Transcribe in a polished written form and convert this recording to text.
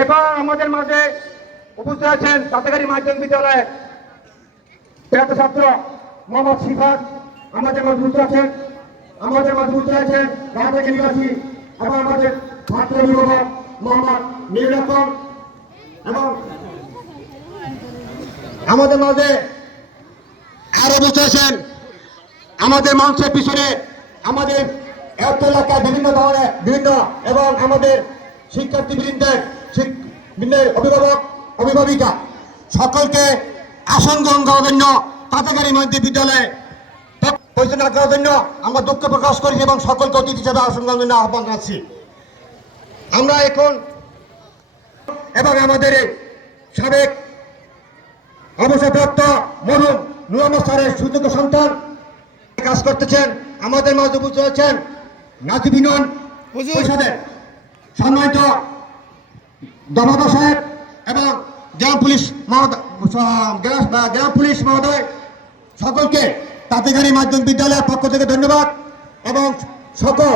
এবার আমাদের মাঝে উপস্থিত আছেন তাঁতাগাড়ি মাধ্যমিক বিদ্যালয়ের ছাত্র মোহাম্মদ সিফাত আমাদের মাঝে উপস্থিত আছেন। আমাদের মাঝে উপস্থিত আছেন রাজশাহী নিবাসী এবং আমাদের ছাত্র অভিভাবক মোহাম্মদ মিরুল হক এবং আমাদের মাঝে আরো উপস্থিত আছেন আমাদের মঞ্চের পিছনে আমাদের এলাকার বিভিন্ন ধরনের বিভিন্ন এবং আমাদের শিক্ষার্থীবৃন্দের অভিভাবক অভিভাবিকা সকলকে আসন গ্রহণ করার জন্য তাঁতাগাড়ি মাধ্যমিক বিদ্যালয়ে পরিচালনা করার জন্য আমরা দুঃখ প্রকাশ করি এবং সকলকে অতিথি হিসেবে আসন গ্রহণের জন্য আহ্বান জানাচ্ছি। আমরা এখন এবং আমাদের সাবেক অবসরপ্রাপ্ত মরহুম নূর আহমদ স্যারের সুযোগ্য সন্তান কাজ করতেছেন। আমাদের মাঝে উপস্থিত হচ্ছেন নাজিব ইউনিয়ন পরিষদের সম্মানিত দফাদার সাহেব এবং গ্রাম পুলিশ মহোদয় সকলকে তাঁতাগাড়ি মাধ্যমিক বিদ্যালয়ের পক্ষ থেকে ধন্যবাদ এবং সকল